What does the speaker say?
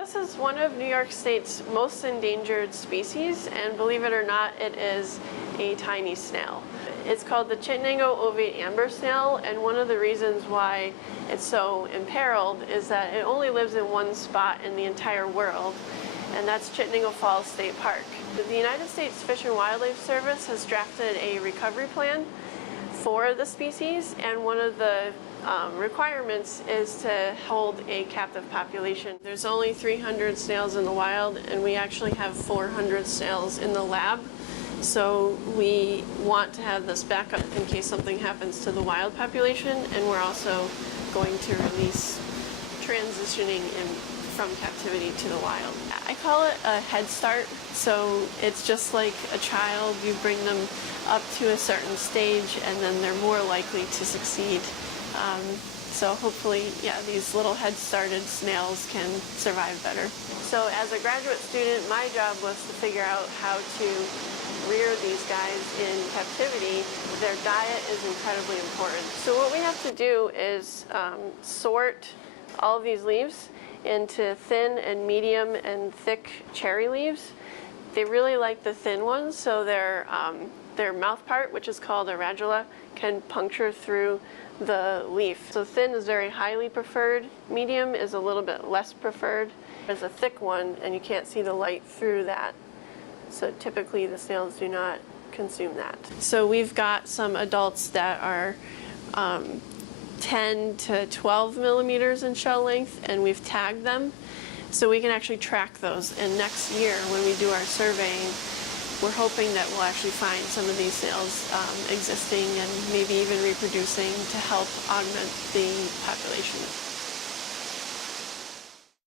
This is one of New York State's most endangered species, and believe it or not, it is a tiny snail. It's called the Chittenango Ovate amber snail, and one of the reasons why it's so imperiled is that it only lives in one spot in the entire world, and that's Chittenango Falls State Park. The United States Fish and Wildlife Service has drafted a recovery plan for the species, and one of the requirements is to hold a captive population. There's only 300 snails in the wild, and we actually have 400 snails in the lab. So we want to have this backup in case something happens to the wild population, and we're also going to release transitioning from captivity to the wild. I call it a head start, so it's just like a child. You bring them up to a certain stage, and then they're more likely to succeed. So hopefully, yeah, these little head-started snails can survive better. So as a graduate student, my job was to figure out how to rear these guys in captivity. Their diet is incredibly important. So what we have to do is sort all of these leaves into thin and medium and thick cherry leaves. They really like the thin ones, so their mouth part, which is called a radula, can puncture through the leaf. So thin is very highly preferred. Medium is a little bit less preferred. There's a thick one, and you can't see the light through that. So typically the snails do not consume that. So we've got some adults that are 10 to 12 millimeters in shell length, and we've tagged them. So we can actually track those. And next year, when we do our surveying, we're hoping that we'll actually find some of these snails existing and maybe even reproducing to help augment the population.